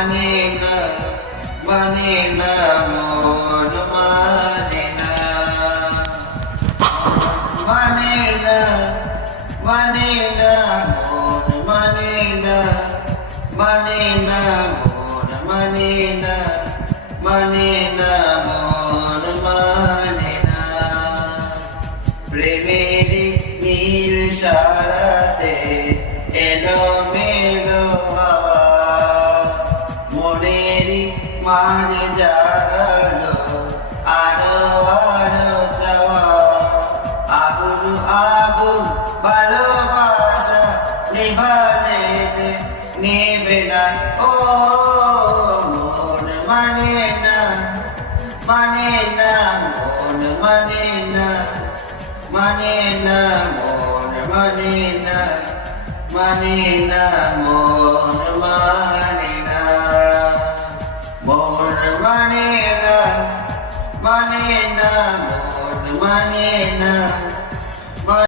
মানে না মানে না মন মানে না মানে না মানে না মন মানে না মানে না মন মানে না মানে না মন মানে না প্রেমের নীল সারাতে এলো মেলো হাওয়া মনের মাঝে জাগালো আরো আরো চাওয়া আগুন আগুন ভালোবাসা নিভালে যে নেবে না ও মন মানে না মানে না মন মানে না মানে না মন মানে না মানে না মন মানে না মন মানে না মানে না মন মানে না